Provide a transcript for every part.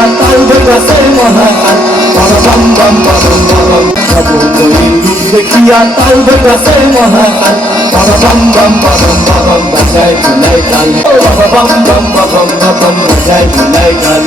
দেখিয়া তাল বেগাছে মহাকাল bomb bomb bomb bomb সবুজই রূপ দেখিয়া তাল বেগাছে মহাকাল বম বম বম বম বাজায় ধুলাই কাল বম বম বম বম বাজায় ধুলাই কাল।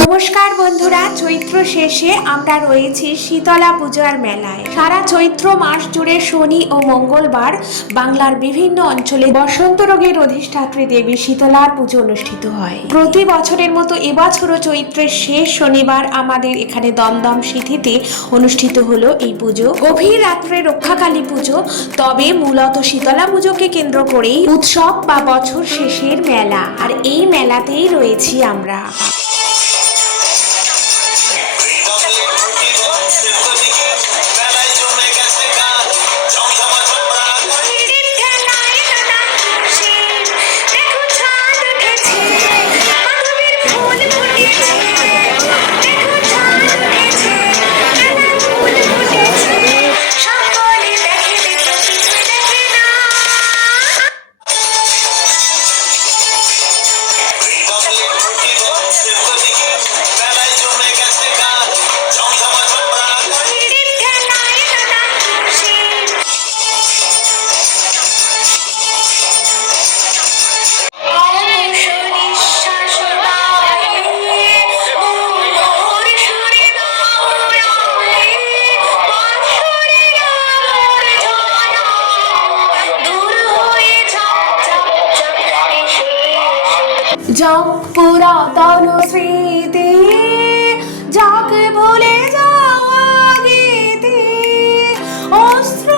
নমস্কার বন্ধুরা, চৈত্র শেষে আমরা রয়েছি শীতলা পূজার মেলায়। সারা চৈত্র মাস জুড়ে শনি ও মঙ্গলবার বাংলার বিভিন্ন অঞ্চলে বসন্ত রোগের অধিষ্ঠাত্রী দেবী শীতলার পুজো অনুষ্ঠিত হয়। প্রতি বছরের মতো এবছরও চৈত্রের শেষ শনিবার আমাদের এখানে দমদম সিথিতে অনুষ্ঠিত হলো এই পুজো। গভীর রাত্রে রক্ষাকালী পুজো, তবে মূলত শীতলা পুজোকে কেন্দ্র করেই উৎসব বা বছর শেষের মেলা। আর এই মেলাতেই রয়েছি আমরা। যাক পুরাতন স্মৃতি, যাকে ভুলে যাওয়া গীতি, অস্ত্র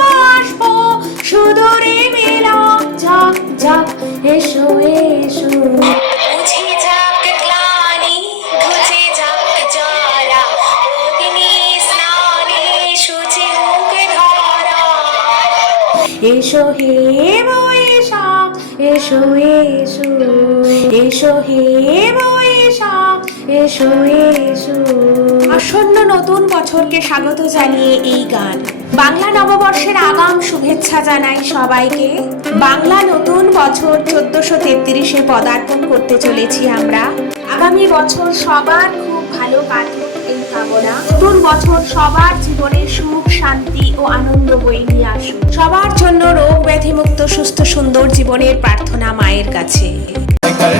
বাষ্প সুদূরে মেলা, যাক যাক এসো এসো। মুছে যাক গ্লানি, ঘুচে যাক জ্বালা, অগ্নি স্নানে সূচি মুখ ধরা। এসো হে বৈশাখ, এসো এসো, এসো হে বৈশাখ, এসো এসো। আসন্ন নতুন বছরকে স্বাগত জানিয়ে এই গান। বাংলা নববর্ষের আগাম শুভেচ্ছা জানাই সবাইকে। বাংলা নতুন বছর 1433-এ পদার্পণ করতে চলেছি আমরা। আগামী বছর সবার খুব ভালো কাটুক এই কামনা। নতুন বছর সবার জীবনে সুখ, শান্তি ও আনন্দ বয়ে নিয়ে আসুক। সবার জন্য রোগ ব্যাধি মুক্ত সুস্থ সুন্দর জীবনের প্রার্থনা মায়ের কাছে। একবারে